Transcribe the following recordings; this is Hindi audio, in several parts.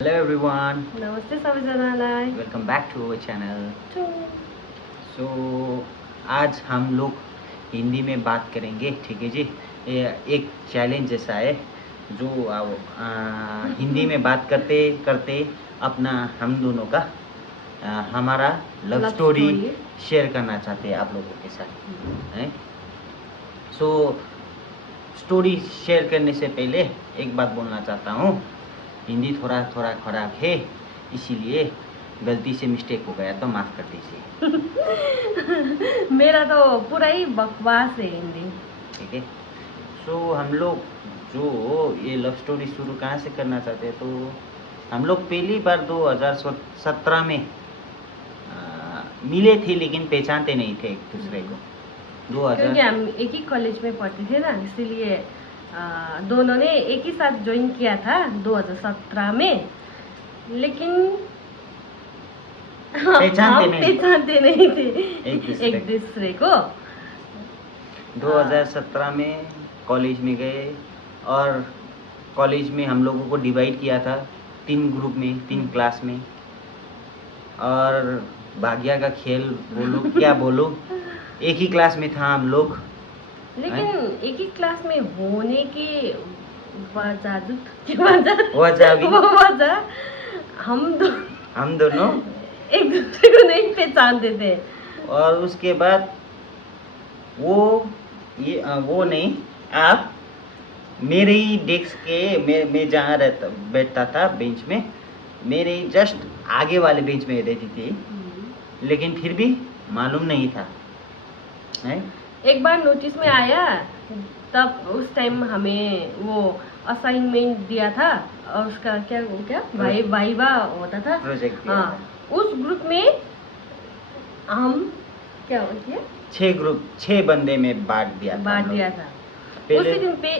Hello everyone, नमस्ते सबैजनालाई। welcome back to our channel. टु। So आज हम लोग हिंदी में बात करेंगे, ठीक है जी। ये एक चैलेंज जैसा है जो हिंदी में बात करते करते अपना हम दोनों का हमारा love love story story. Share करना चाहते हैं आप लोगों के साथ हैं। सो स्टोरी शेयर करने से पहले एक बात बोलना चाहता हूँ, हिंदी थोड़ा थोड़ा खराब है, इसीलिए गलती से मिस्टेक हो गया तो माफ़ कर दीजिए। मेरा तो पूरा ही बकवास है हिंदी। ठीक है। सो हम लोग जो ये लव स्टोरी शुरू कहाँ से करना चाहते हैं, तो हम लोग पहली बार 2017 में मिले थे, लेकिन पहचानते नहीं थे एक दूसरे को। क्योंकि हम एक ही कॉलेज में पढ़ते थे ना, इसीलिए दोनों ने एक ही साथ ज्वाइन किया था 2017 में, लेकिन पहचानते नहीं थे एक दूसरे को। 2017 में कॉलेज में गए और कॉलेज में हम लोगों को डिवाइड किया था 3 ग्रुप में, 3 क्लास में। और भाग्य का खेल बोलो क्या बोलो, एक ही क्लास में था हम लोग, लेकिन एक ही क्लास में होने की वजह हम दोनों एक दूसरे को नहीं पहचानते थे। और उसके बाद वो नहीं, आप मेरे ही डेस्क के मैं जहाँ बैठता था बेंच में, मेरे ही जस्ट आगे वाले बेंच में रहती थी, लेकिन फिर भी मालूम नहीं था है? एक बार नोटिस में आया, तब उस टाइम हमें वो असाइनमेंट दिया था और उसका क्या वाइवा होता था, प्रोजेक्ट। हाँ, उस ग्रुप में हम क्या किया, 6 बंदे में बांट दिया था। पहले उसी दिन पे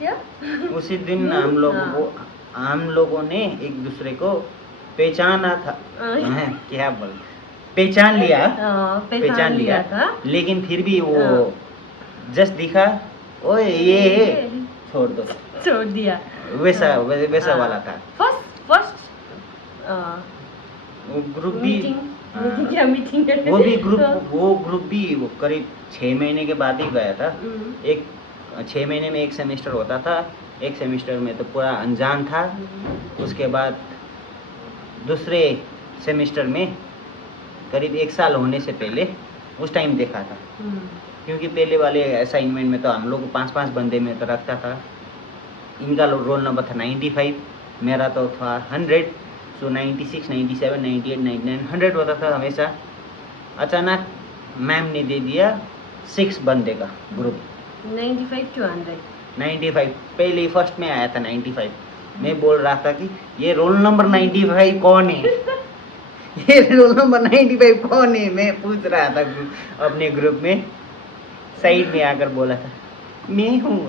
क्या उसी दिन हम लोगों ने एक दूसरे को पहचाना था, क्या बोल पहचान लिया था, लेकिन फिर भी वो जस्ट दिखा, ओए ये छोड़ दिया वैसा वाला था। फर्स्ट वो ग्रुप भी मीटिंग वो ग्रुप भी वो करीब 6 महीने के बाद ही गया था। एक 6 महीने में एक सेमेस्टर होता था, एक सेमेस्टर में तो पूरा अनजान था। उसके बाद दूसरे सेमेस्टर में करीब 1 साल होने से पहले उस टाइम देखा था, क्योंकि पहले वाले असाइनमेंट में तो हम लोग 5-5 बंदे में तो रखता था। इनका रोल नंबर था 95, मेरा तो था 100, सो 96, 97, 98, 99, 100 होता था हमेशा। अचानक मैम ने दे दिया 6 बंदे का ग्रुप, 95 to 100। 95 पहले फर्स्ट में आया था 95। मैं बोल रहा था कि ये रोल नंबर 95 कौन है? ये रोल नंबर 95 कौन है? मैं पूछ रहा था अपने ग्रुप में। साइड में आकर बोला था, मैं हूँ।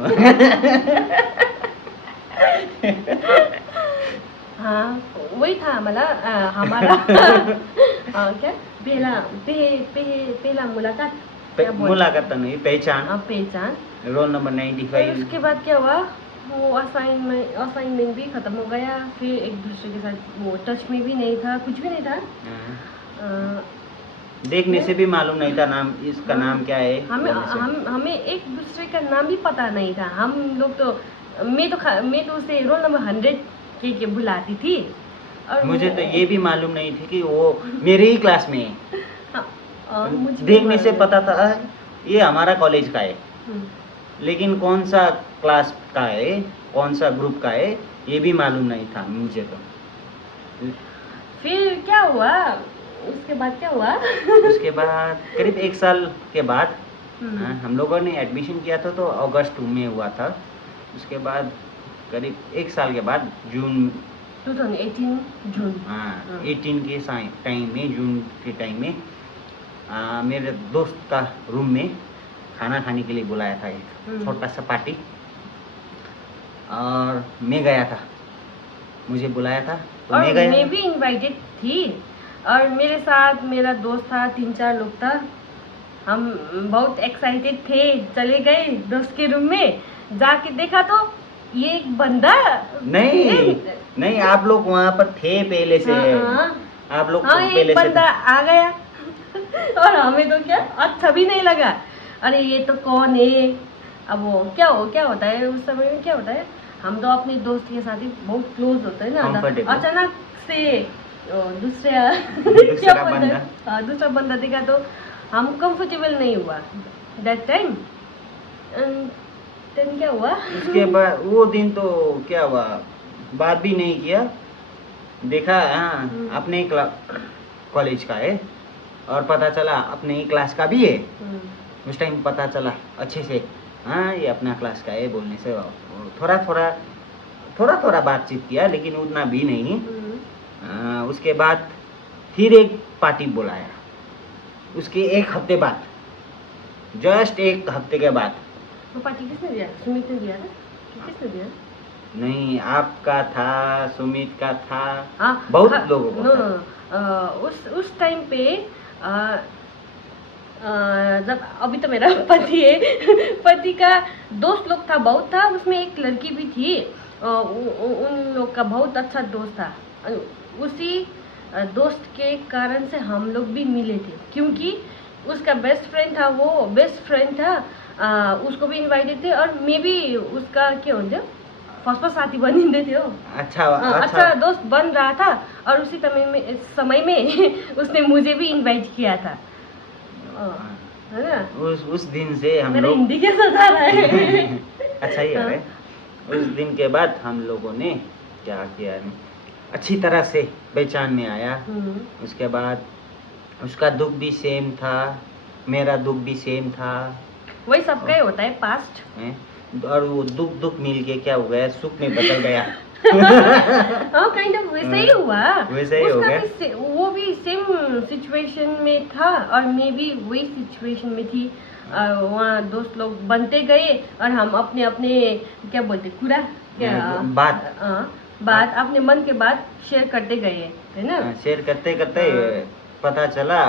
हाँ, वही था हमारा क्या पहला मुलाकात तो नहीं, पहचान रोल नंबर 95। उसके बाद क्या हुआ, वो असाइनमेंट भी खत्म हो गया, फिर एक दूसरे के साथ वो टच में भी नहीं था, कुछ भी नहीं था। देखने से भी मालूम नहीं था नाम, इसका नाम क्या है। हमें एक दूसरे का नाम भी पता नहीं था। हम लोग तो मैं तो उसे रोल नंबर 100 के बुलाती थी, और मुझे तो ये भी मालूम नहीं थी कि वो मेरे ही क्लास में है। मुझे देखने से पता था ये हमारा कॉलेज का है, लेकिन कौन सा क्लास का है, कौन सा ग्रुप का है, ये भी मालूम नहीं था मुझे तो। फिर क्या हुआ, उसके बाद क्या हुआ? उसके बाद करीब 1 साल के बाद हम लोगों ने एडमिशन किया था, तो अगस्त में हुआ था। उसके बाद करीब 1 साल के बाद जून 2018 जून, 18 के टाइम में, जून के टाइम में मेरे दोस्त का रूम में खाना खाने के लिए बुलाया था, एक छोटा सा पार्टी, और मैं गया था। मुझे बुलाया था तो और मैं गया। मैं भी इनवाइटेड थी, और मेरे साथ मेरा दोस्त था, 3-4 लोग था। हम बहुत एक्साइटेड थे, चले गए दोस्त के रूम में, जाके देखा तो ये एक बंदा नहीं नहीं, आप लोग वहाँ पर थे पहले से। आप लोग हाँ, पहले एक से बंदा आ गया और हमें तो क्या अच्छा भी नहीं लगा। अरे ये तो कौन है। अब वो क्या होता है उस समय में, क्या होता है, हम तो अपने दोस्त के साथ ही बहुत क्लोज होते हैं ना। Comfortable। अचानक से दूसरा दूसरा बंदा। हाँ, दूसरा बंदा देखा तो हम कंफर्टेबल नहीं हुआ दैट टाइम। देन क्या हुआ, उसके बाद वो दिन तो क्या हुआ, बात भी नहीं किया। देखा हाँ अपने ही कॉलेज का है, और पता चला अपने ही क्लास का भी है। उस टाइम पता चला अच्छे से, हाँ ये अपना क्लास का है बोलने से थोड़ा थोड़ा बातचीत किया, लेकिन उतना भी नहीं। उसके बाद फिर एक पार्टी बुलाया, उसके एक हफ्ते बाद, जस्ट एक हफ्ते के बाद। वो पार्टी किसने दिया? सुमित ने दिया था? किसने दिया? नहीं, आपका था, सुमित का था, हाँ, बहुत लोगों को था। उस टाइम पे जब अभी तो मेरा पति है पति का दोस्त लोग था, बहुत था, उसमें एक लड़की भी थी। उन लोग का बहुत अच्छा दोस्त था। उसी दोस्त के कारण से हम लोग भी मिले थे, क्योंकि उसका बेस्ट फ्रेंड था, वो बेस्ट फ्रेंड था। उसको भी इनवाइटेड थे, और मैं भी उसका क्या होते फर्स्ट साथी बनिंदे थे। अच्छा दोस्त बन रहा था, और उसी समय में उसने मुझे भी इनवाइट किया था, है ना। उस दिन से हम मेरा लोग हिंदी कैसा जा रहा है अच्छा ही है। उस दिन के बाद हम लोगों ने क्या किया, अच्छी तरह से पहचान में आया। उसके बाद उसका दुख भी सेम था, मेरा दुख भी सेम था। वही सबका ही होता है पास्ट। और वो दुख मिल के क्या हो गया, सुख में बदल गया। काइंड ऑफ वैसे ही हुआ। वैसे ही हो गया। वो भी सेम सिचुएशन में था, और मैं भी वही सिचुएशन में थी। वहाँ दोस्त लोग बनते गए, और हम अपने अपने क्या बोलते पूरा क्या बात अपने मन के बात शेयर करते गए, है ना। शेयर करते करते पता चला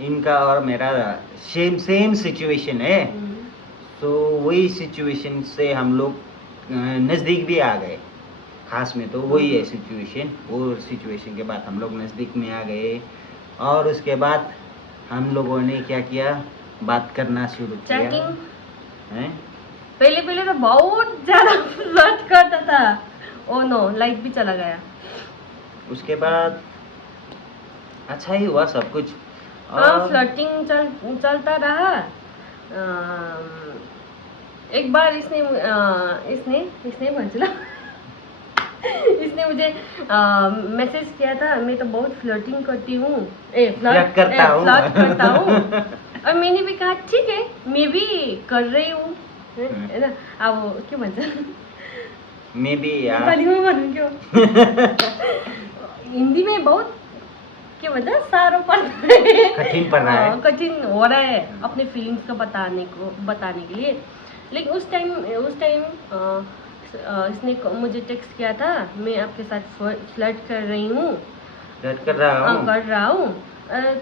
इनका और मेरा सेम सिचुएशन है। तो वही सिचुएशन से हम लोग नज़दीक भी आ गए। खास में तो वही है सिचुएशन। वो सिचुएशन के बाद हम लोग नज़दीक में आ गए, और उसके बाद हम लोगों ने क्या किया, बात करना शुरू किया। चैटिंग पहले तो बहुत ज़्यादा फ्लर्ट करता था। ओ नो, लाइट भी चला गया। उसके बाद अच्छा ही हुआ सब कुछ। हाँ, फ्लर्टिंग चलता रहा। एक बार इसने मुझे मैसेज किया था, मैं तो बहुत फ्लर्टिंग करती हूँ, फ्लर्ट करता हूँ। और मैंने भी कहा ठीक है, मैं भी कर रही हूँ, है ना। अब क्यों भन्छ मैं भी नेपाली में भन्नु क्यों हिंदी में बहुत क्या भन्छ सारो पर्छ, कठिन पड़ रहा है, कठिन हो रहा है अपने फीलिंग्स को बताने के लिए। लेकिन उस टाइम इसने मुझे टेक्स्ट किया था, मैं आपके साथ फ्लर्ट कर रही हूँ, कर रहा हूँ।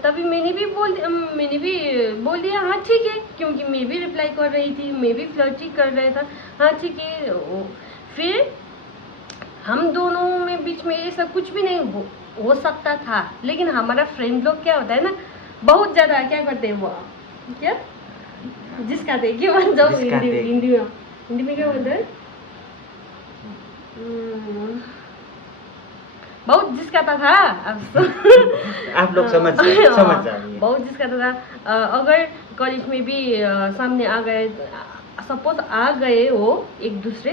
तभी मैंने भी बोल दिया हाँ ठीक है, क्योंकि मैं भी रिप्लाई कर रही थी, मैं भी फ्लर्टिंग कर रहा था, हाँ ठीक है। फिर हम दोनों में बीच में ऐसा कुछ भी नहीं हो सकता था। लेकिन हमारा फ्रेंड लोग क्या होता है ना, बहुत ज़्यादा क्या करते हैं, वो क्या जिसकाते क्यों हिंदी में क्या बोलते हैं, बहुत जिसकाता था। आप लोग समझ जाइए। बहुत जिसकाता था। अगर कॉलेज में भी सामने आ गए, सपोज आ गए हो एक दूसरे,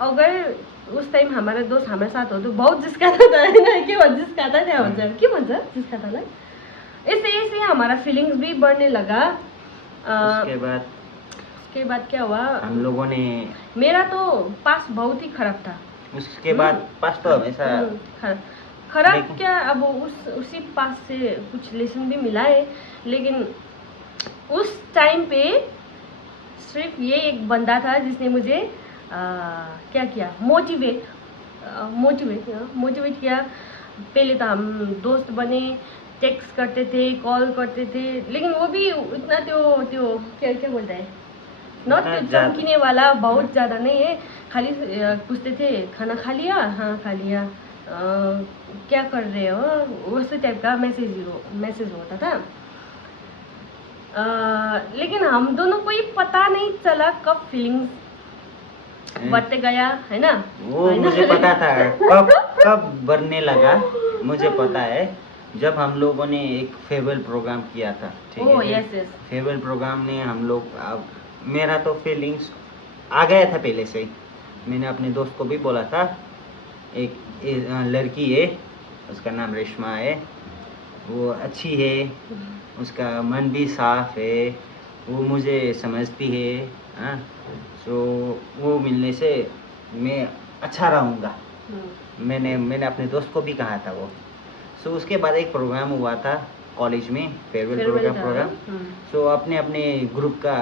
अगर उस टाइम हमारा दोस्त हमारे साथ हो तो बहुत जिसकाता था, है ना। के जिसकाता था भन्छ के भन्छ जिसकातालाई। ऐसे हमारा फीलिंग्स भी बढ़ने लगा। उसके बाद क्या हुआ, हम लोगों ने, मेरा तो पास बहुत ही खराब था। उसके बाद पास तो हमेशा खराब क्या, अब उसी पास से कुछ लेसन भी मिला है। लेकिन उस टाइम पे सिर्फ ये एक बंदा था जिसने मुझे क्या किया, मोटिवेट किया। पहले तो हम दोस्त बने, टेक्स्ट करते थे, कॉल करते थे, लेकिन वो भी इतना त्यो क्या बोलता है, नॉट ज़्यादा। चमकीने वाला, बहुत ज़्यादा नहीं है। खाली पूछते थे खाना खा लिया, हाँ खा लिया, क्या कर रहे हो, वैसे टाइप का मैसेज होता था। लेकिन हम दोनों को ये पता नहीं चला कब फीलिंग्स बढ़ते गया, है ना। वो है ना? मुझे पता था कब कब बढ़ने लगा। मुझे पता है जब हम लोगों ने एक फेयरवेल प्रोग्राम किया था, ठीक ओह है। Yes yes. फेयरवेल प्रोग्राम में हम लोग, अब मेरा तो फीलिंग्स आ गया था पहले से ही। मैंने अपने दोस्त को भी बोला था, एक लड़की है, उसका नाम रेशमा है, वो अच्छी है, उसका मन भी साफ है, वो मुझे समझती है, हाँ। सो वो मिलने से मैं अच्छा रहूँगा। मैंने अपने दोस्त को भी कहा था वो। सो उसके बाद एक प्रोग्राम हुआ था कॉलेज में, फेयरवेल प्रोग्राम। सो अपने अपने ग्रुप का,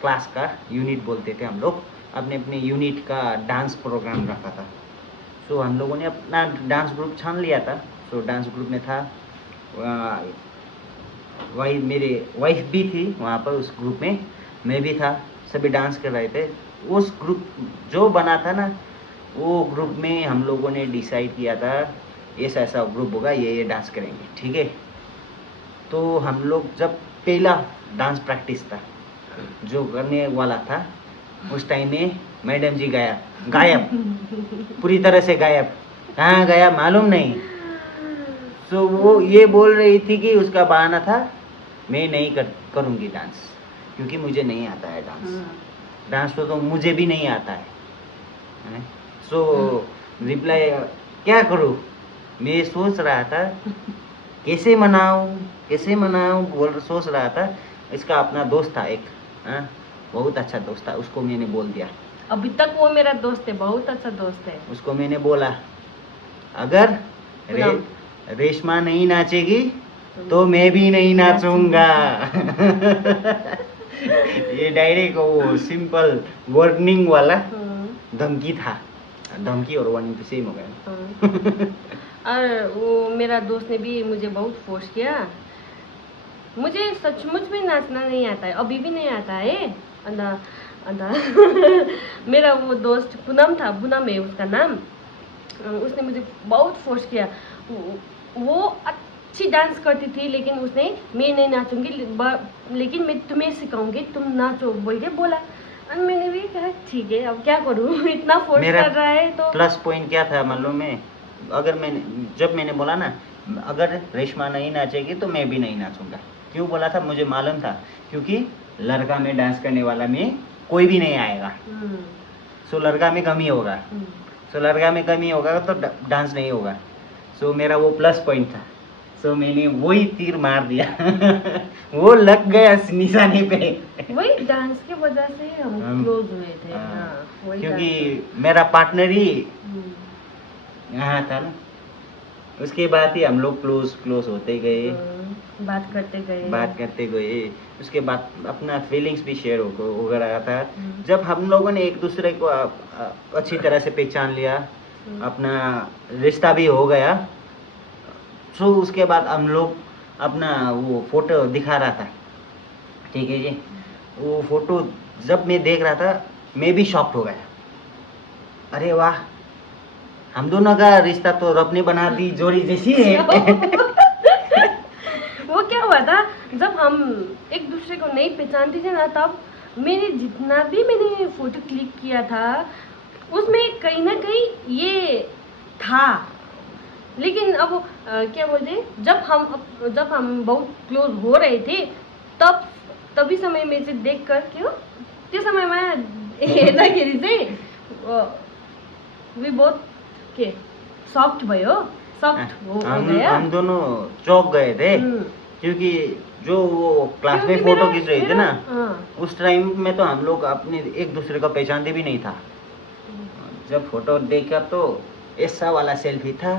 क्लास का यूनिट बोलते थे हम लोग, अपने अपने यूनिट का डांस प्रोग्राम रखा था। सो हम लोगों ने अपना डांस ग्रुप छान लिया था। सो डांस ग्रुप में था, वही मेरे वाइफ भी थी वहाँ पर उस ग्रुप में, मैं भी था, सभी डांस कर रहे थे। उस ग्रुप जो बना था ना, वो ग्रुप में हम लोगों ने डिसाइड किया था ऐसा ऐसा ग्रुप होगा, ये डांस करेंगे, ठीक है। तो हम लोग जब पहला डांस प्रैक्टिस था जो करने वाला था, उस टाइम में मैडम जी गायब पूरी तरह से गायब, कहाँ गया मालूम नहीं। तो वो ये बोल रही थी कि उसका बहाना था मैं नहीं करूँगी डांस, क्योंकि मुझे नहीं आता है डांस। डांस तो मुझे भी नहीं आता है। सो रिप्लाई क्या करूँ, मैं सोच रहा था कैसे मनाऊँ बोल सोच रहा था। इसका अपना दोस्त था एक, हाँ, बहुत अच्छा दोस्त था, उसको मैंने बोल दिया। अभी तक वो मेरा दोस्त है, बहुत अच्छा दोस्त है। उसको मैंने बोला अगर रेशमा नहीं नाचेगी तो मैं भी नहीं नाचूंगा। ये डायरेक्ट वो सिंपल वार्निंग वाला धमकी था। धमकी और वार्निंग तो सेम हो गया। और वो मेरा दोस्त ने भी मुझे बहुत फोर्स किया। मुझे सचमुच में नाचना नहीं आता है, अभी भी नहीं आता है। मेरा वो दोस्त पूनम था, पूनम है उसका नाम, उसने मुझे बहुत फोर्स किया। वो अच्छी डांस करती थी, लेकिन उसने मैं नहीं नाचूंगी लेकिन मैं तुम्हें सिखाऊंगी, तुम नाचो बोल के बोला। और मैंने भी कहा ठीक है, अब क्या करूँ। इतना फोर्स कर रहा है तो। प्लस पॉइंट क्या था मालूम है, अगर जब मैंने बोला ना अगर रेशमा नहीं नाचेगी तो मैं भी नहीं नाचूंगा, क्यों बोला था मुझे मालूम था, क्योंकि लड़का में डांस करने वाला में कोई भी नहीं आएगा। सो लड़का में कमी होगा, सो लड़का में कमी होगा तो डांस नहीं होगा। सो मेरा वो प्लस पॉइंट था। सो मैंने वही तीर मार दिया। वो लग गया निशाने पे। वही डांस की वजह से हम क्लोज हुए थे। वही क्योंकि मेरा पार्टनर ही यहाँ था ना, उसके बाद ही हम लोग क्लोज होते गए, बात करते गए। उसके बाद अपना फीलिंग्स भी शेयर हो रहा था। जब हम लोगों ने एक दूसरे को अच्छी तरह से पहचान लिया, अपना रिश्ता भी हो गया। सो उसके बाद हम लोग अपना वो फोटो दिखा रहा था, ठीक है जी। वो फोटो जब मैं देख रहा था मैं भी शॉक्ड हो गया। अरे वाह, हम दोनों का रिश्ता तो रब ने बना दी जोड़ी जैसी है। वो क्या हुआ था, जब हम एक दूसरे को नहीं पहचानते थे ना, तब जितना भी मैंने फोटो क्लिक किया था उसमें कहीं ना कहीं ये था। लेकिन अब क्या बोलते, जब हम बहुत क्लोज हो रहे थे, तभी समय में से देख कर त्यो समयमा हेर्दाखेरि चाहिँ वी बोथ के सॉफ्ट भयो, सॉफ्ट हो गया। हम दोनों चौंक गए थे, क्योंकि जो वो क्लास में फोटो खींच रहे थे ना, उस टाइम में तो हम लोग अपने एक दूसरे को पहचानते भी नहीं था। जब फोटो देखा तो ऐसा वाला सेल्फी था।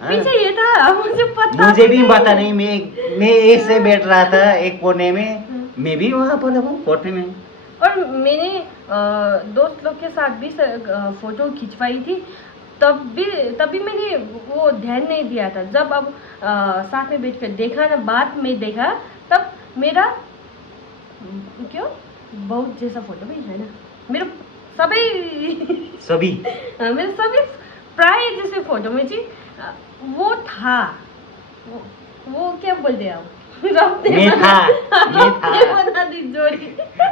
पीछे ये था, मुझे भी पता नहीं, मैं ऐसे बैठ रहा था एक कोने में, मैं भी वहाँ पर हूँ कोने में। और मैंने दोस्त लोग के साथ भी फोटो खिंचवाई थी, तभी मैंने वो ध्यान नहीं दिया था। जब अब साथ में बैठकर देखा ना, बाद में देखा, तब मेरा बहुत जैसा फोटो भी है ना मेरो सबै सभी मेरो सबै प्राय जैसे फोटो में जी वो था वो क्या बोलते हैं आप रब ने ये था रब ने बना दी जोड़ी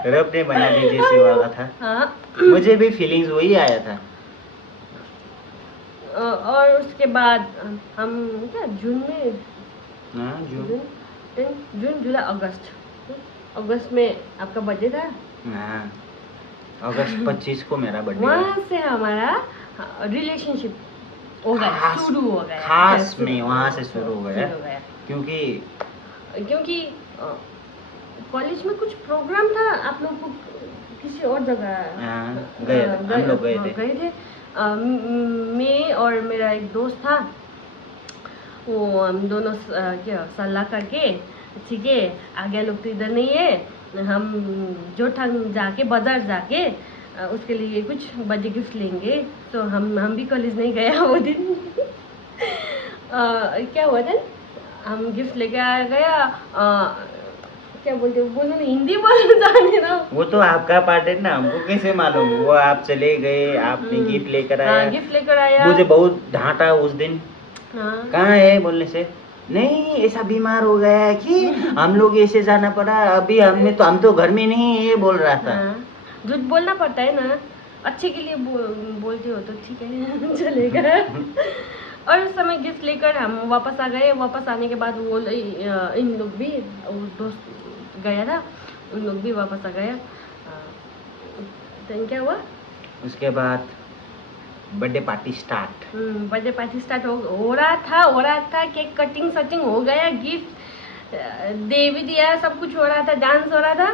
रब ने बना दी जैसे वाला था। हाँ मुझे भी फीलिंग्स वही आया था। और उसके बाद हम क्या जून में हाँ जून जुलाई अगस्त में आपका बर्थडे था। हाँ अगस्त 25 को मेरा बर्थडे है। वहाँ से हमारा रिलेशनशिप हो गया खास- शुरू हो गया खास में वहाँ से शुरू हो गया। क्योंकि कॉलेज में कुछ प्रोग्राम था आप लोग को किसी और जगह गए हम लोग गए थे। मैं और मेरा एक दोस्त था वो हम दोनों क्या सलाह करके ठीक है आगे लोग तो इधर नहीं है हम जोठांग जाके बाजार जाके उसके लिए कुछ बर्थडे गिफ्ट लेंगे तो हम भी कॉलेज नहीं गया वो दिन क्या हुआ था हम गिफ्ट लेके आ गया क्या बोलते हो बोलो ना हिंदी बोलना जाने ना वो तो आपका पार्ट है ना हमको कैसे मालूम। वो आप चले गए आपने गिफ्ट लेकर आया। गिफ्ट लेकर आया मुझे बहुत डांटा उस दिन। हाँ कहाँ है बोलने से नहीं ऐसा बीमार हो गया है कि हम लोग ऐसे जाना पड़ा अभी हम तो घर में नहीं ये बोल रहा था। झूठ बोलना पड़ता है ना अच्छे के लिए बोलते हो तो ठीक है चलेगा। और उस समय गिफ्ट लेकर हम वापस आ गए। वापस आने के बाद वो इन लोग भी दोस्त गया था उन लोग भी वापस आ गया। तो क्या हुआ उसके बाद birthday party start. Birthday party start हो रहा था केक कटिंग सटिंग हो गया गिफ्ट दे भी दिया सब कुछ हो रहा था डांस हो रहा था।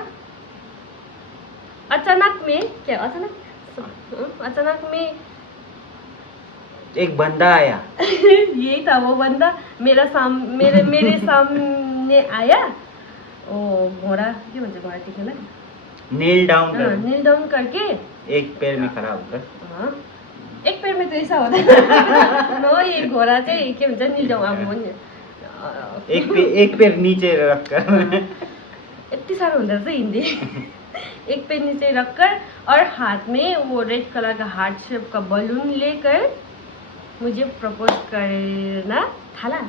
अचानक में एक बंदा आया यही था वो बंदा मेरे सामने आया। ओ घोड़ा क्या बोलते घोड़ा ठीक है ना नील डाउन करके एक पैर में खड़ा होकर। हाँ एक पैर में तो ऐसा होता है नो ये घोड़ा चाहिँ के भन्छ नील डाउन अब एक पैर नीचे रखकर यति साह्रो हुँदो रहेछ हिन्दी एक पैर नीचे रखकर और हाथ में वो रेड कलर का हार्ट शेप का बलून लेकर मुझे प्रपोज करना थाला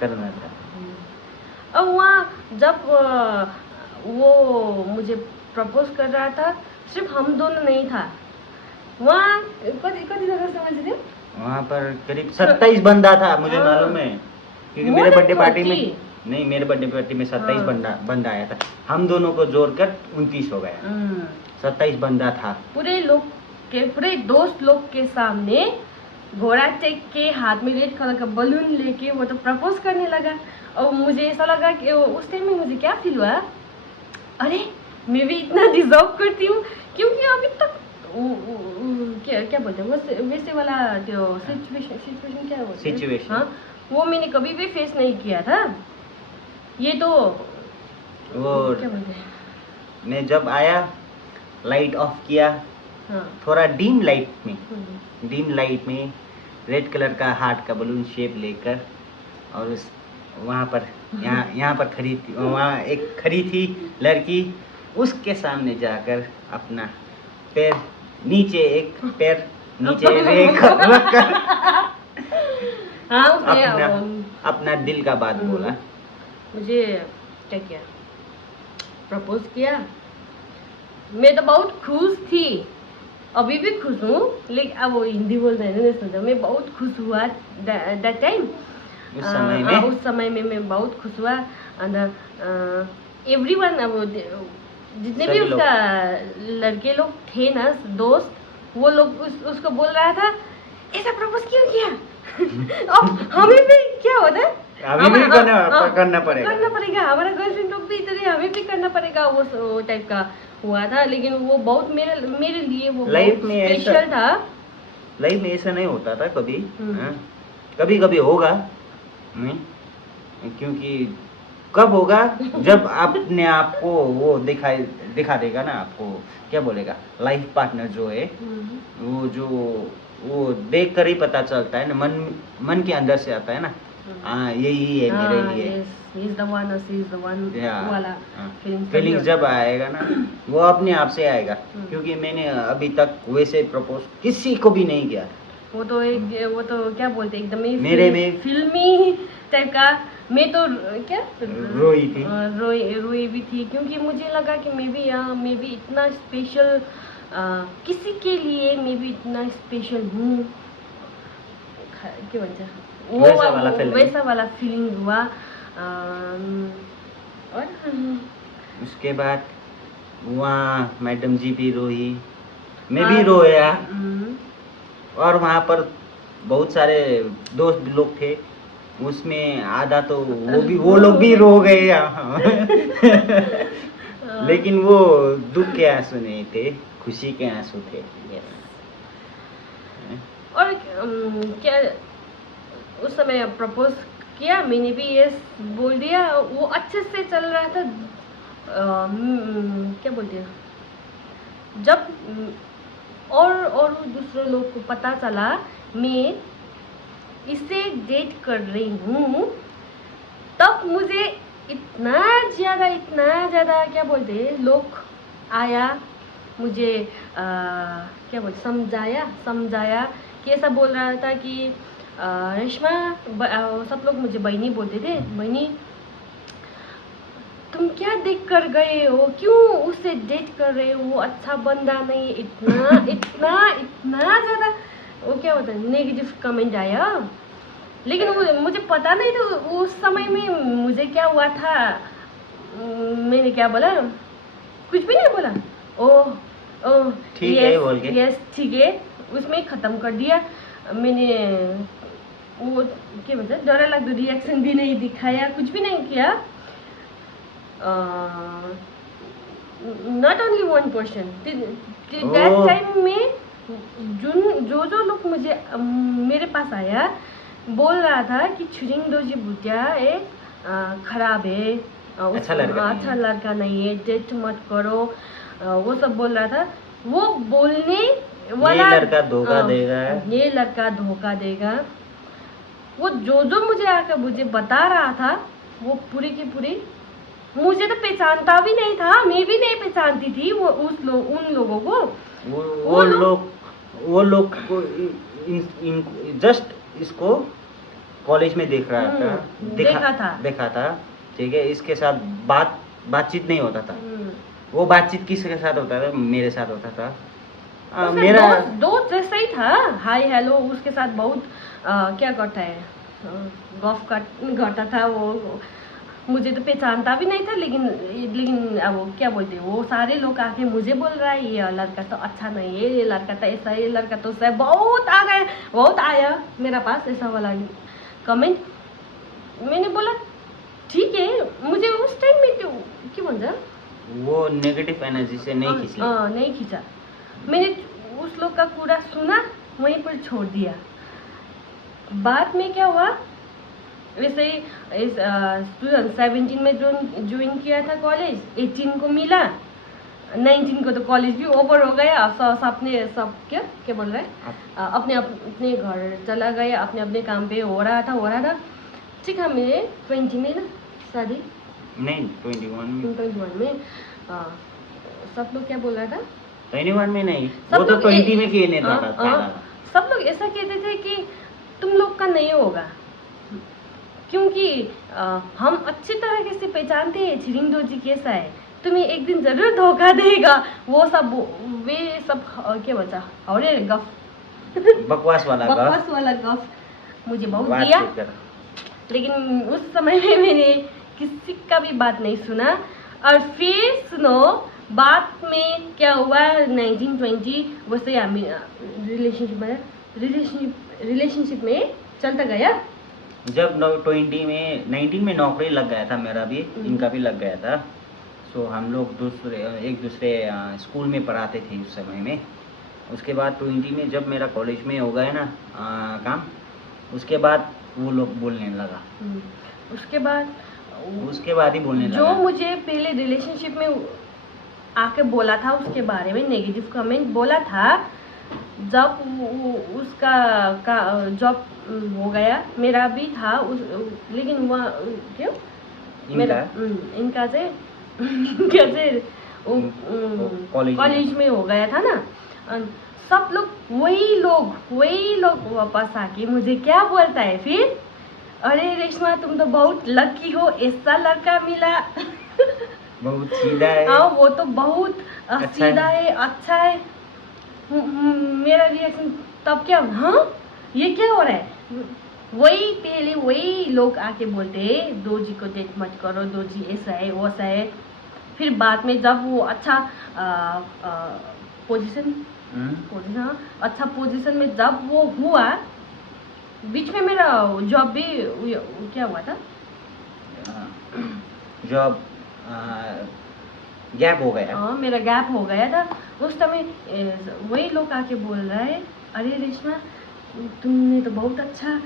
करना था। और वहाँ जब वो मुझे प्रपोज कर रहा था सिर्फ हम दोनों नहीं था वहाँ कति जगह समझ रहे वहाँ पर करीब 27 बंदा था मुझे मालूम है क्योंकि मेरे बर्थडे पार्टी में नहीं मेरे बर्थडे पार्टी में 27 बंदा आया था। हम दोनों को जोड़कर 29 हो गया। 27 बंदा था। पूरे दोस्त लोग के सामने घोड़ा टेक के हाथ में रेड कलर का बलून लेके वो तो प्रपोज करने लगा। और मुझे ऐसा लगा कि उस टाइम में मुझे क्या फील हुआ अरे मैं भी इतना डिजर्व करती हूँ क्योंकि अभी तक क्या बोलते हैं वैसे वाला जो सिचुएशन क्या बोलते हैं सिचुएशन हाँ वो मैंने कभी भी फेस नहीं किया था। ये तो वो क्या बोलते हैं मैं जब आया लाइट ऑफ किया थोड़ा डीम लाइट में रेड कलर का हार्ट का बलून शेप लेकर और उस वहाँ पर यहाँ पर खड़ी थी वहाँ एक खड़ी थी लड़की उसके सामने जाकर अपना पैर नीचे रखकर अपना दिल का बात बोला। मुझे क्या किया प्रपोज किया। मैं तो बहुत खुश थी अभी भी खुश हूँ लेकिन अब वो हिंदी बोलते हैं ना मैं बहुत खुश हुआ दैट टाइम उस समय में मैं बहुत खुश हुआ। एवरीवन अब जितने भी उसका लड़के लोग थे ना दोस्त वो लोग उसको बोल रहा था ऐसा प्रपोज क्यों किया अब हमें भी क्या होता है करना पड़ेगा हमारा गर्लफ्रेंड लोग भी इधर हमें भी करना पड़ेगा वो टाइप का हुआ था। लेकिन वो बहुत मेरे लिए वो लाइफ में स्पेशल था। लाइफ में ऐसा नहीं होता था कभी कभी होगा क्योंकि कब होगा जब अपने आप को वो दिखा देगा ना आपको क्या बोलेगा लाइफ पार्टनर जो है वो देख कर ही पता चलता है ना मन के अंदर से आता है ना हाँ यही है मेरे लिए। he is the one or she is the one वाला फीलिंग्स फीलिंग्स जब आएगा ना वो अपने आप से आएगा, क्योंकि मैंने अभी तक वैसे प्रपोज किसी को भी नहीं किया। वो तो क्या बोलते हैं, एकदम ही मेरे में फिल्मी टाइप का। मैं तो क्या रोई थी, रोई भी थी, क्योंकि मुझे लगा कि मैं भी इतना स्पेशल किसी के लिए मैं भी इतना स्पेशल हूँ। क्या भन्छ वैसा वाला फीलिंग हुआ। और उसके बाद वहाँ मैडम जी भी रोई, मैं भी रोया, और वहाँ पर बहुत सारे दोस्त लोग थे, उसमें आधा तो वो लोग भी रो गए लेकिन वो दुख के आंसू नहीं थे, खुशी के आंसू थे। और क्या उस समय प्रपोज किया, मैंने भी यस बोल दिया। वो अच्छे से चल रहा था। क्या बोलते हैं, जब और दूसरे लोग को पता चला मैं इसे डेट कर रही हूँ, तब मुझे इतना ज़्यादा क्या बोलते हैं लोग आया, मुझे क्या बोलते समझाया कि ऐसा बोल रहा था कि रेशमा, सब लोग मुझे बहनी बोलते थे, बहनी तुम क्या देख कर गए हो, क्यों उसे डेट कर रहे हो, वो अच्छा बंदा नहीं। इतना ज़्यादा वो क्या होता है नेगेटिव कमेंट आया। लेकिन वो मुझे पता नहीं था उस समय में मुझे क्या हुआ था। मैंने क्या बोला, कुछ भी नहीं बोला। ओह ठीक है बोल के, यस ठीक है, उसमें ख़त्म कर दिया मैंने। वो क्या बोलते डर लग रिएक्शन भी नहीं दिखाया, कुछ भी नहीं किया। Not only one person that time में जो लोग मुझे मेरे पास आया बोल रहा था कि छुरिंग दोजी भुटिया खराब है, अच्छा लड़का नहीं है, डेट मत करो, वो सब बोल रहा था। वो बोलने वाला ये लड़का धोखा देगा, वो जो मुझे आकर मुझे बता रहा था वो पूरी की पूरी मुझे तो पहचानता भी नहीं था, मैं भी नहीं पहचानती थी उन लोगों को। वो लोग को जस्ट इसको कॉलेज में देख रहा था, देखा था, ठीक है। इसके साथ बातचीत नहीं होता था। वो बातचीत किसके साथ होता था, मेरे साथ होता था। मेरा दोस्त जैसा ही था, हाय हेलो, उसके साथ बहुत क्या करता है, गॉफ करता था। वो मुझे तो पहचानता भी नहीं था, लेकिन अब क्या बोलते हैं, वो सारे लोग आके मुझे बोल रहा है ये लड़का तो अच्छा नहीं है, ये लड़का तो ऐसा, ये लड़का तो ऐसा। बहुत आया मेरा पास ऐसा वाला कमेंट। मैंने बोला ठीक है, मुझे उस टाइम में क्यों भन्छ वो नेगेटिव एनर्जी से नहीं खींचा। मैंने उस लोग का पूरा सुना, वहीं पर छोड़ दिया। बाद में क्या हुआ, वैसे ही 2017 में ज्वाइन किया था कॉलेज, 18 को मिला, 19 को तो कॉलेज भी ओवर हो गया। सब क्या बोल रहे हैं, अपने घर चला गया, अपने काम पे हो रहा था। ठीक है, मेरे 20 में ना शादी, नहीं 21 में सब लोग क्या बोल रहा था, 21 में नहीं, वो तो 20 में किए था। सब लोग ऐसा कहते थे कि तुम लोग का नहीं होगा, क्योंकि हम अच्छी तरह से पहचानते हैं छिरिंग दोजी कैसा है, तुम्हें एक दिन जरूर धोखा देगा। वो सब क्या बचा और बकवास वाला गफ मुझे बहुत दिया। लेकिन उस समय में मैंने किसी का भी बात नहीं सुना। और फिर सुनो, बाद में क्या हुआ, 1920 वैसे हम रिलेशनशिप में चलता गया। जब 19 में नौकरी लग गया था, मेरा भी इनका भी लग गया था। सो हम लोग एक दूसरे स्कूल में पढ़ाते थे उस समय में। उसके बाद 20 में जब मेरा कॉलेज में हो गया ना काम, उसके बाद वो लोग बोलने लगा। उसके बाद ही बोलने लगा। जो मुझे पहले रिलेशनशिप में आके बोला था उसके बारे में नेगेटिव कमेंट बोला था, जब उसका का जॉब हो गया, मेरा भी था लेकिन वह क्यों मेरा इनका से इनका से कॉलेज में हो गया था ना। सब लोग वही लोग वापस आके मुझे क्या बोलता है फिर, अरे रेशमा तुम तो बहुत लकी हो, ऐसा लड़का मिला। बहुत सीधा है। हाँ वो तो बहुत अच्छा सीधा है, अच्छा है। मेरा रिएक्शन तब क्या, हाँ ये क्या हो रहा है। वही लोग आके बोलते हैं दो जी को डेट मत करो, दो जी ऐसा है वैसा है। फिर बाद में जब वो अच्छा पोजीशन अच्छा पोजीशन में जब वो हुआ, बीच में मेरा जॉब भी क्या हुआ था, जॉब गैप हो गया। हाँ मेरा गैप हो गया था। उस समय वही लोग आके बोल रहा है, अरे रेशमा तुमने तो बहुत अच्छा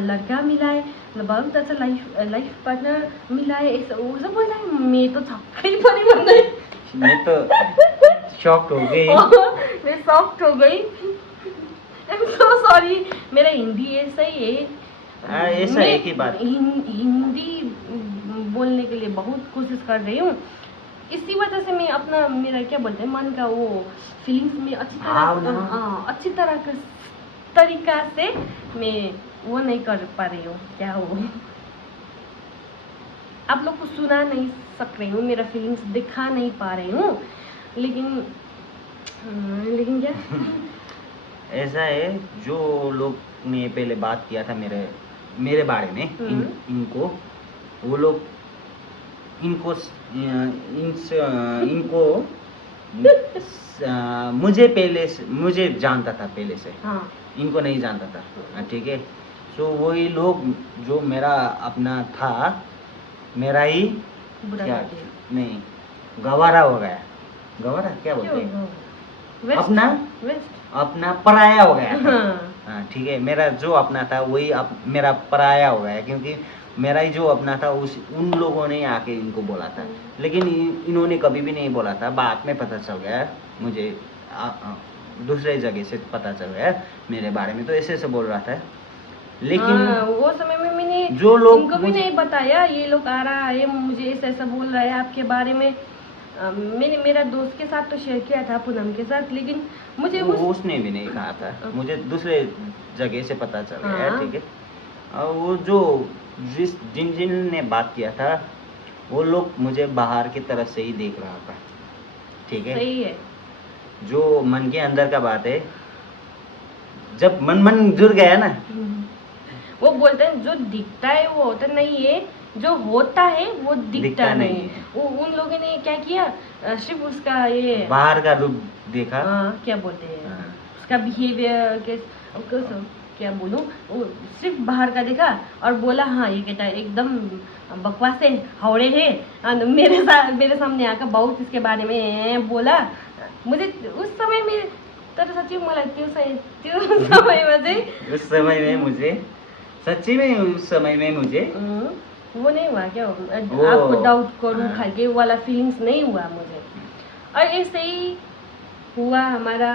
लड़का मिला है, बहुत अच्छा लाइफ पार्टनर मिला है, वो सब बोल रहा है। मैं तो छक्का ही पड़ी बन गई, मैं तो शॉक्ड हो गई। मैं शॉक्ड हो गई। आई एम सो सॉरी, मेरा हिंदी ऐसा ही है। ऐसा एक ही बात, हिंदी बोलने के लिए बहुत कोशिश कर रही हूँ, इसी वजह से मैं अपना मेरा क्या बोलते हैं मन का वो फीलिंग्स में अच्छी तरह के तरीका से मैं वो नहीं कर पा रही हूँ। क्या हो, आप लोग को सुना नहीं सक रही हूँ, मेरा फीलिंग्स दिखा नहीं पा रही हूँ, लेकिन क्या ऐसा है जो लोग ने पहले बात किया था मेरे बारे में, इनको वो लोग इनको मुझे जानता था पहले से। हाँ। इनको नहीं जानता था। ठीक है, सो वही लोग जो मेरा अपना था, मेरा ही क्या नहीं गवारा हो गया। गवारा क्या बोलते हैं, अपना पराया हो गया। हाँ ठीक है, मेरा जो अपना था वही मेरा पराया हो गया, क्योंकि मेरा ही जो अपना था उन लोगों ने आके इनको बोला था, लेकिन इन्होंने कभी भी नहीं बोला था। बाद में पता चल गया मुझे, दूसरे जगह से पता चल गया मेरे बारे में, तो ऐसे बोल रहा था। लेकिन वो समय में मैंने जो लोग उनको भी नहीं बताया, ये लोग आ रहा है मुझे ऐसा बोल रहा है आपके बारे में। मैंने मेरा दोस्त के साथ तो शेयर किया था, पूनम के साथ, लेकिन मुझे उसने भी नहीं कहा था, मुझे दूसरे जगह से पता चल गया। ठीक है, और वो जो जिन ने बात किया था वो लोग मुझे बाहर की तरफ से ही देख रहा था। ठीक है, सही है। जो मन के अंदर का बात है, जब मन जुड़ गया ना, वो बोलते हैं जो दिखता है वो होता नहीं है, जो होता है वो दिखता नहीं है। वो उन लोगों ने क्या किया, सिर्फ उसका ये बाहर का रूप देखा। क्या बोलते हैं, उसका बिहेवियर क्या बोलूं, वो सिर्फ बाहर का देखा और बोला हाँ ये बेटा एकदम बकवास है, हावड़े है। मेरे सामने आकर बहुत इसके बारे में बोला। मुझे उस समय में तर सच्ची मला उस समय में मुझे सच्ची में उस समय में मुझे वो नहीं हुआ क्या, आपको डाउट करूं खाके वाला फीलिंग्स नहीं हुआ मुझे। और ऐसे ही हुआ हमारा,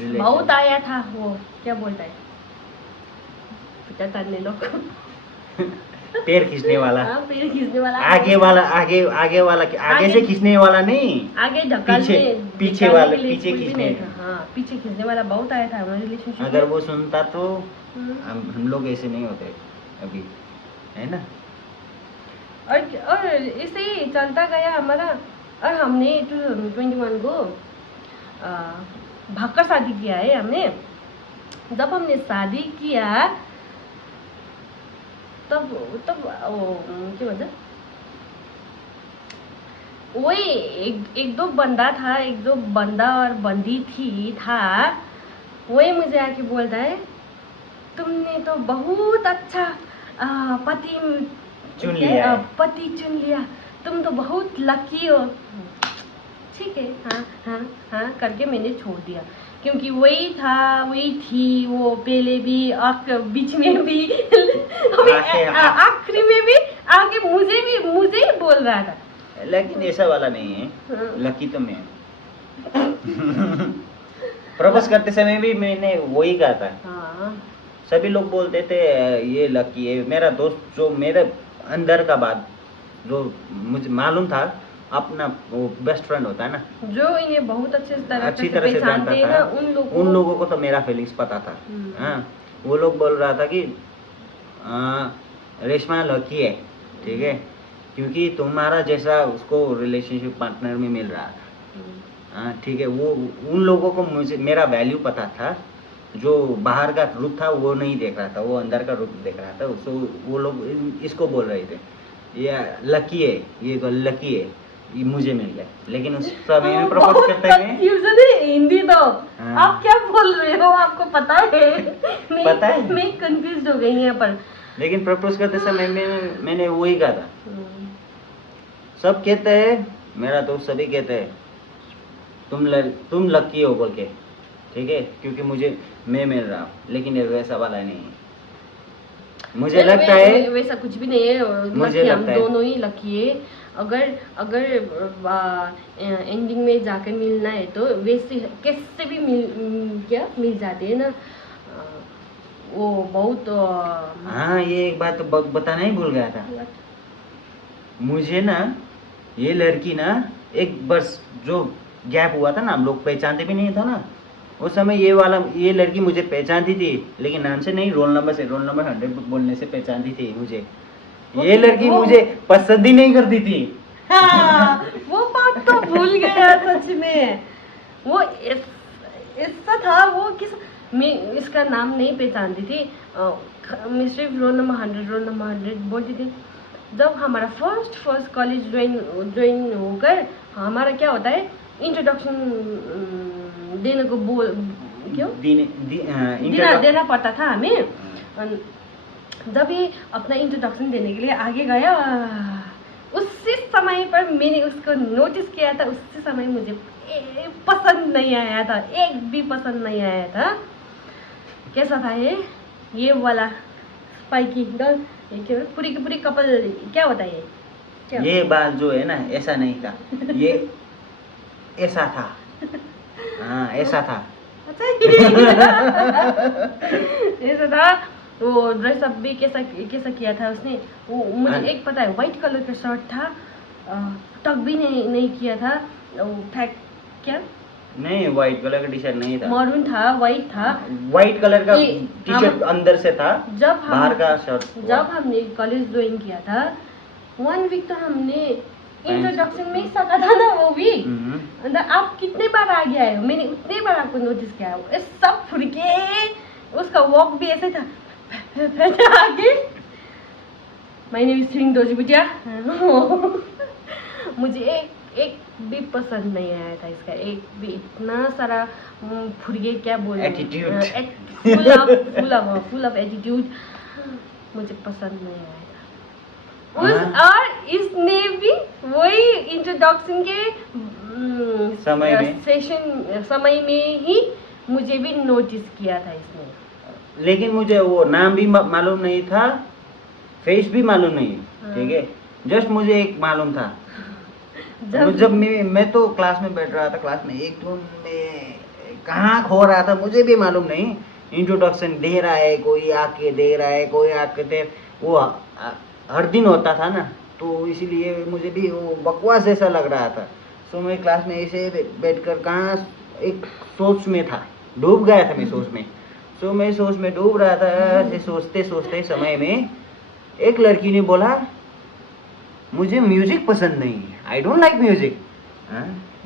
बहुत आया था वो क्या बोलता है, तारने लोग पैर खींचने वाला। पैर खींचने वाला, आगे से खींचने वाला नहीं, आगे ढकालने, पीछे वाला, पीछे खींचने। हाँ पीछे खींचने वाला बहुत आया था हमारे रिलेशनशिप। अगर वो सुनता तो हम लोग ऐसे नहीं होते अभी, है ना। और ऐसे ही चलता गया हमारा। और हमने 2021 को भागकर शादी किया है हमने। जब हमने शादी किया तब क्या बोलते, वही एक दो बंदा था, एक दो बंदा और बंदी था, वही मुझे आके बोलता है तुमने तो बहुत अच्छा पति चुन लिया, तुम तो बहुत लकी हो। ठीक है, हाँ करके मैंने छोड़ दिया, क्योंकि वही थी वो पहले भी, बीच में भी, आखिरी में भी आगे मुझे ही बोल रहा था। लेकिन ऐसा वाला नहीं है, लकी तो मैं प्रपोज करते समय भी मैंने वही कहा था। हाँ सभी लोग बोलते थे ये लकी है। मेरा दोस्त जो मेरे अंदर का बात जो मुझे मालूम था, अपना वो बेस्ट फ्रेंड होता है ना, जो इन्हें बहुत अच्छी तरह अच्छी से तरह से जानता पहचानते हैं ना, था, उन लोगों को तो मेरा फीलिंग्स पता था। हाँ, वो लोग बोल रहा था कि रेशमा लकी है, ठीक है, क्योंकि तुम्हारा जैसा उसको रिलेशनशिप पार्टनर में मिल रहा था। हाँ ठीक है, वो उन लोगों को मुझे मेरा वैल्यू पता था। जो बाहर का रूप था वो नहीं देख रहा था, वो अंदर का रूप देख रहा था। उसको वो लोग इसको बोल रहे थे ये लकी है, ये लकी है, ये मुझे मिल गया। लेकिन उस समय में प्रपोज करते हैं कंफ्यूजन है हिंदी तो। हाँ। आप क्या बोल रहे हो, आपको पता है? पता है। मैं कंफ्यूज हो गई यहाँ पर। लेकिन प्रपोज करते समय में मैंने वही कहा था। सब कहते हैं, मेरा दोस्त सभी कहते हैं तुम लकी हो बोल के, ठीक है, क्योंकि मुझे मैं मिल रहा हूँ। लेकिन ये वैसा वाला नहीं है। मुझे लगता है वैसा कुछ भी नहीं है। मुझे लकी हम लगता है दोनों ही लकी है। अगर अगर एंडिंग में जाकर मिलना है तो वैसे कैसे भी मिल जाते हैं ना। वो बहुत हाँ, ये एक बात तो बताना ही भूल गया था। मुझे ना ये लड़की ना एक बस जो गैप हुआ था ना, हम लोग पहचानते भी नहीं था ना उस समय, ये लड़की मुझे पहचानती थी, लेकिन नाम से नहीं, रोल नंबर से, रोल नंबर 100 बोलने से पहचानती थी मुझे। ये लड़की मुझे पसंद ही नहीं करती थी। हाँ, वो बात तो भूल गया सच में। वो ऐसा था, वो मैं इसका नाम नहीं पहचानती थी। मैं सिर्फ रोल नंबर 100 बोलती थी। जब हमारा फर्स्ट कॉलेज ज्वाइन होकर हमारा क्या होता है, इंट्रोडक्शन देने को क्यों देना पड़ता था हमें। जब ये अपना इंट्रोडक्शन देने के लिए आगे गया, उसी समय पर मैंने उसको नोटिस किया था। उसी समय मुझे पसंद नहीं आया था, एक भी पसंद नहीं आया था। कैसा था ये वाला स्पाइकी गर्ल, ये पूरी की पूरी कपल क्या होता है ये बाल जो है ना, ऐसा नहीं था, ये ऐसा था। हाँ, ऐसा था। ऐसा था। वो ड्रेसअप भी कैसा किया था उसने। वो मुझे एक पता है, वाइट कलर का शर्ट था, टक भी नहीं किया था। फैक क्या नहीं, व्हाइट कलर का टी शर्ट नहीं था, मरून था, वाइट था। व्हाइट कलर का टी शर्ट अंदर से था, बाहर का शर्ट। जब हमने कॉलेज ज्वाइन किया था 1 वीक तो हमने इंट्रोडक्शन में सका था ना, वो भी। आप कितने बार आ गया है, मैंने उतने बार आपको नोटिस किया है। सब फुरके, उसका वॉक भी ऐसे था आगे। मैंने भी स्विंग दोजी बुझिया। मुझे एक भी पसंद नहीं आया था इसका, एक भी। इतना सारा फुरगे क्या बोले, एटीट्यूड, फुल ऑफ एटीट्यूड, मुझे पसंद नहीं आया था। और इसने भी वही इंट्रोडक्शन के समय में ही मुझे भी नोटिस किया था इसने। लेकिन मुझे वो नाम भी मालूम नहीं था, फेस भी मालूम नहीं, ठीक है। जस्ट मुझे एक मालूम था, जब मैं तो क्लास में बैठ रहा था, क्लास में एक धुन में कहाँ खो रहा था मुझे भी मालूम नहीं। इंट्रोडक्शन दे रहा है, कोई आके दे रहा है, कोई आके दे, वो हर दिन होता था ना, तो इसीलिए मुझे भी वो बकवास जैसा लग रहा था। सो मैं क्लास में ऐसे बैठकर कहाँ एक सोच में था, डूब गया था मैं सोच में। सो मैं सोच में डूब रहा था। ऐसे सोचते सोचते समय में एक लड़की ने बोला मुझे म्यूजिक पसंद नहीं है, आई डोंट लाइक म्यूजिक।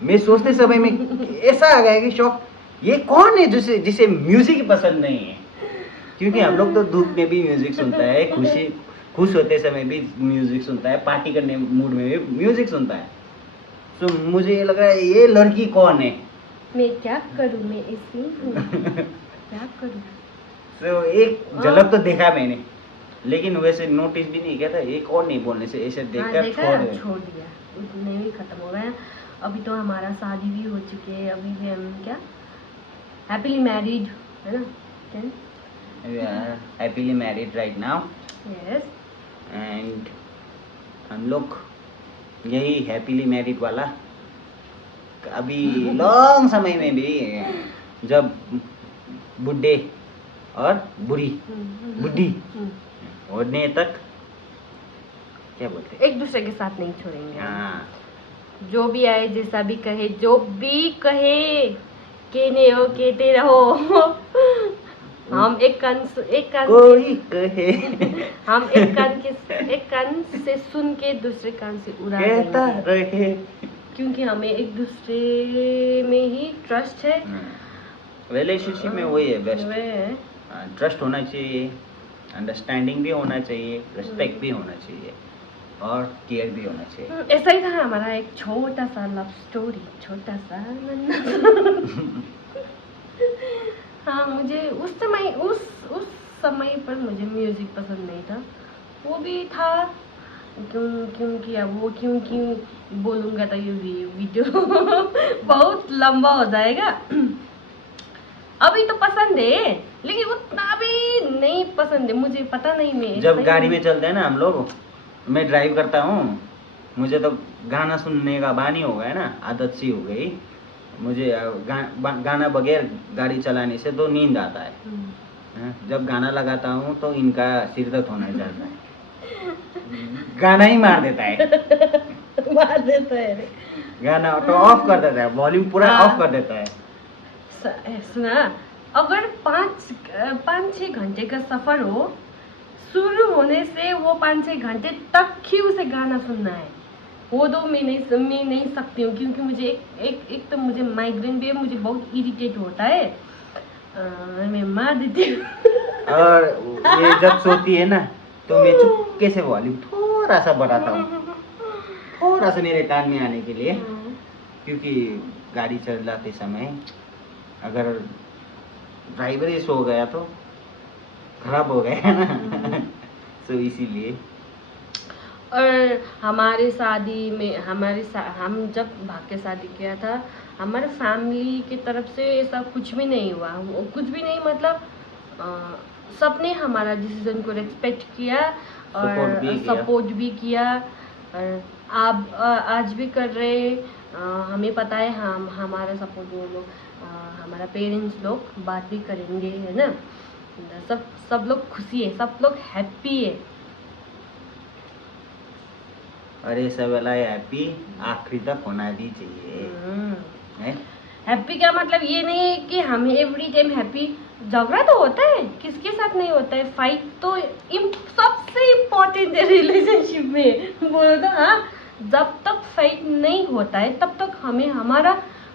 मैं सोचते समय में ऐसा आ गया कि शौक, ये कौन है जिसे म्यूजिक पसंद नहीं है। क्योंकि हम लोग तो दुख में भी म्यूजिक सुनता है, खुश होते समय भी म्यूजिक सुनता है, पार्टी करने मूड में भी म्यूजिक सुनता है। तो मुझे ये लग रहा है ये लड़की कौन है, मैं क्या करूं, मैं ऐसी हूं, क्या करूं। तो एक झलक तो देखा मैंने, लेकिन वैसे नोटिस भी नहीं किया था ये कौन नहीं बोलने से, ऐसे देखकर छोड़ दिया, उतने भी खत्म हो गया। अभी तो हमारा शादी भी हो चुके है, अभी भी हम क्या हैप्पीली मैरिड है ना, happily married right now. Yes, and हम लोग यही हैप्पीली मैरिड वाला अभी लॉन्ग समय में भी, जब बुड्ढे और बुढ़ी बुढ़ी होने तक क्या बोलते हैं? एक दूसरे के साथ नहीं छोड़ेंगे। हाँ, जो भी आए, जैसा भी कहे, जो भी कहे, कहने हो कहते रहो। हम एक कान कोई कहे हम एक कान से सुन के दूसरे कान से उड़ा कहता देंगे, रहे। क्योंकि हमें एक दूसरे में ही ट्रस्ट है। रिलेशनशिप में वही है बेस्ट। वही है। ट्रस्ट होना चाहिए, अंडरस्टैंडिंग भी होना चाहिए, रिस्पेक्ट भी होना चाहिए और केयर भी होना चाहिए। ऐसा ही था हमारा एक छोटा सा लव स्टोरी, छोटा सा नन्हा। हाँ, मुझे उस समय पर मुझे म्यूजिक पसंद नहीं था, वो भी था क्योंकि अब वो क्यों बोलूँगा तो ये वीडियो बहुत लंबा हो जाएगा। अभी तो पसंद है, लेकिन उतना भी नहीं पसंद है, मुझे पता नहीं। मैं जब गाड़ी में चलते हैं ना हम लोग, मैं ड्राइव करता हूँ, मुझे तो गाना सुनने का बानी हो गया ना, आदत सी हो गई मुझे। गाना बगैर गाड़ी चलाने से तो नींद आता है। जब गाना लगाता हूँ तो इनका सिर दर्द होने जाता है। गाना ही मार देता है। मार देता है, गाना तो ऑफ कर देता है, वॉल्यूम पूरा ऑफ कर देता है। सुना, अगर 5-6 घंटे का सफर हो, शुरू होने से वो 5-6 घंटे तक ही उसे गाना सुनना है, वो तो मैं नहीं सकती हूँ, क्योंकि मुझे एक तो मुझे माइग्रेन भी है, मुझे बहुत इरिटेट होता है। मैं मार देती हूँ। और ये जब सोती है ना तो मैं चुपके से वॉल्यूम थोड़ा सा बढ़ाता हूँ, थोड़ा सा मेरे कान में आने के लिए, क्योंकि गाड़ी चलाते समय अगर ड्राइवर ही सो गया तो खराब हो गया ना। तो इसीलिए। और हमारे शादी में हम जब भाग के शादी किया था, हमारे फैमिली की तरफ से ऐसा कुछ भी नहीं हुआ, कुछ भी नहीं, मतलब सबने हमारा डिसीजन को रिस्पेक्ट किया और सपोर्ट भी किया, और आप आज भी कर रहे हैं। हमें पता है हम हमारा सपोर्ट वो लोग, हमारा पेरेंट्स लोग बात भी करेंगे, है ना। सब लोग खुशी है, सब लोग हैप्पी है। अरे सब वाला हैप्पी आखिरी तक होना भी चाहिए। हैप्पी का मतलब ये नहीं है कि हम एवरी टाइम हैप्पी। झगड़ा तो होता है, किसके साथ नहीं होता है। फाइट तो सबसे इम्पोर्टेंट है रिलेशनशिप में, बोलो तो। हाँ, जब तक फाइट नहीं होता है तब तक हमें हमारा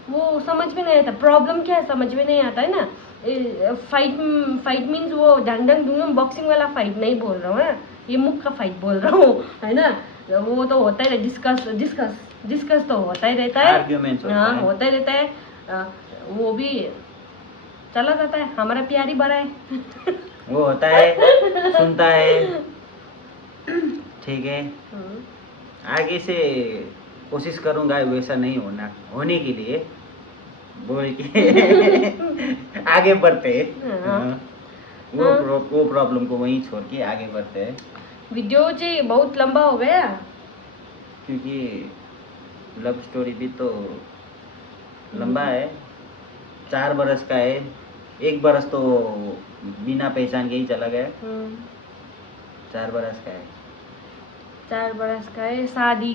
वो समझ में नहीं आता, प्रॉब्लम क्या है समझ में नहीं आता है ना। फाइट मीन्स वो डंडन डूंगम बॉक्सिंग वाला फाइट नहीं बोल रहा हूँ, ये मुख का फाइट बोल रहा हूँ, है ना। वो तो होता ही डिस्कस तो होता ही रहता है। हाँ, होता ही रहता है। वो भी चला जाता है, हमारा प्यार ही बड़ा है। वो होता है, सुनता है, ठीक है। आगे से कोशिश करूंगा वैसा नहीं होने के लिए बोल के आगे बढ़ते हैं। वो प्रॉब्लम को वहीं छोड़ के आगे बढ़ते हैं। वीडियो जी बहुत लंबा हो गया, क्योंकि लव स्टोरी भी तो लंबा है, 4 बरस का है। 1 बरस तो बिना पहचान के ही चला गया। 4 बरस का है। 4 बरस का है। शादी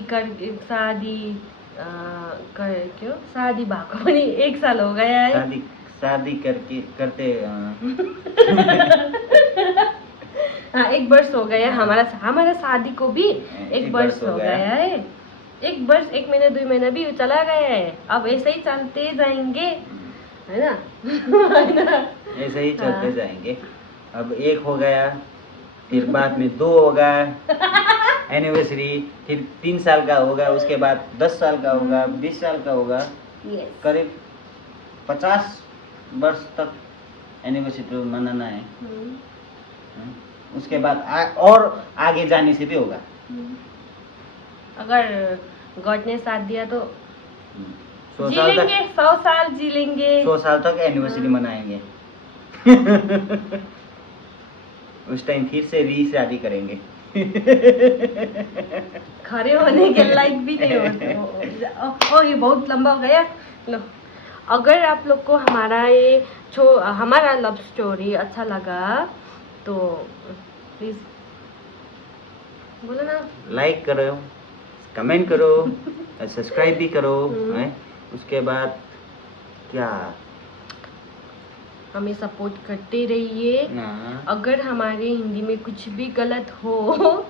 भएको पनि 1 साल हो गया है। शादी करते हाँ, 1 वर्ष हो गया। हमारा शादी को भी 1 वर्ष हो गया है। 1 वर्ष 1 महीना 2 महीना भी चला गया है। अब ऐसे ही चलते जाएंगे, है ना। ऐसे ही चलते जाएंगे। अब 1 हो गया, फिर बाद में 2 होगा एनिवर्सरी, फिर 3 साल का होगा, उसके बाद 10 साल का होगा, 20 साल का होगा, करीब 50 वर्ष तक एनिवर्सरी मनाना है। उसके बाद और आगे जाने से भी होगा। अगर गॉड ने साथ दिया तो 100 जी लेंगे, 100 साल जी लेंगे, 100 साल तक एनिवर्सरी मनाएंगे। उस टाइम फिर से शादी करेंगे। खड़े होने के लायक भी नहीं होते। ये बहुत लंबा हो गया। लो, अगर आप लोग को हमारा ये हमारा लव स्टोरी अच्छा लगा तो प्लीज़ बोलो ना, लाइक करो, कमेंट करो, सब्सक्राइब भी करो, हैं? उसके बाद क्या, हमें सपोर्ट करते रहिए। हाँ, अगर हमारे हिंदी में कुछ भी गलत हो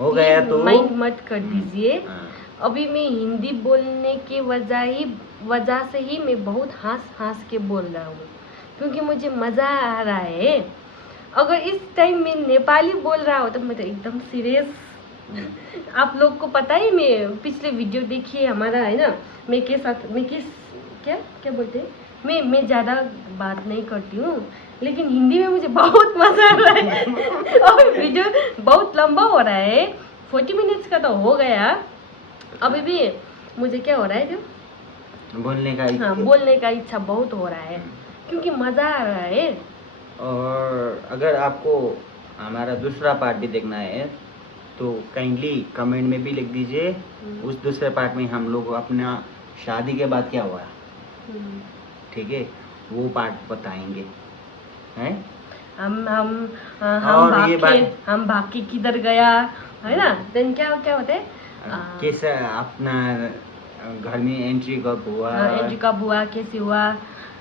गया तो माइंड मत कर दीजिए। हाँ, अभी मैं हिंदी बोलने के वजह से ही मैं बहुत हंस के बोल रहा हूँ, क्योंकि मुझे मज़ा आ रहा है। अगर इस टाइम में नेपाली बोल रहा हो तो मैं तो एकदम सीरियस। आप लोग को पता ही, मैं पिछले वीडियो देखिए हमारा, है ना, मैं क्या बोलते हैं, मैं ज़्यादा बात नहीं करती हूँ, लेकिन हिंदी में मुझे बहुत मज़ा आ रहा है। और वीडियो बहुत लंबा हो रहा है, 40 मिनट्स का तो हो गया। अभी भी मुझे क्या हो रहा है, जो बोलने का इच्छा बहुत हो रहा है, क्योंकि मज़ा आ रहा है। और अगर आपको हमारा दूसरा पार्ट भी देखना है तो काइंडली कमेंट में भी लिख दीजिए। उस दूसरे पार्ट में हम लोग अपना शादी के बाद क्या हुआ, ठीक है, वो पार्ट बताएंगे, हैं? हम भाग के किधर गया, है ना, देन क्या होता है, कैसे अपना घर में एंट्री कब हुआ, कैसे हुआ,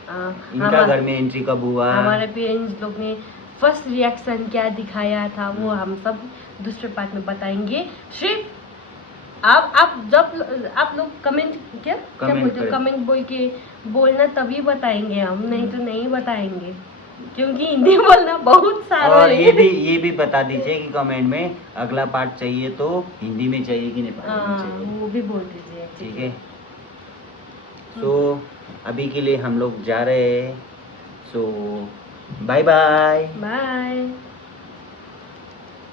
इनका घर में एंट्री कब हुआ, हमारे पेरेंट्स लोग ने फर्स्ट रिएक्शन क्या दिखाया था, वो हम सब दूसरे पार्ट में बताएंगे। सिर्फ आप लोग कमेंट बोल के बोलना, तभी बताएंगे हम, नहीं तो नहीं बताएंगे, क्योंकि हिंदी बोलना बहुत सारा और है। ये भी बता दीजिए कि कमेंट में अगला पार्ट चाहिए तो हिंदी में चाहिए कि नेपाली में चाहिए, वो भी बोल दीजिए, ठीक है। सो अभी के लिए हम लोग जा रहे हैं, सो बाय बाय।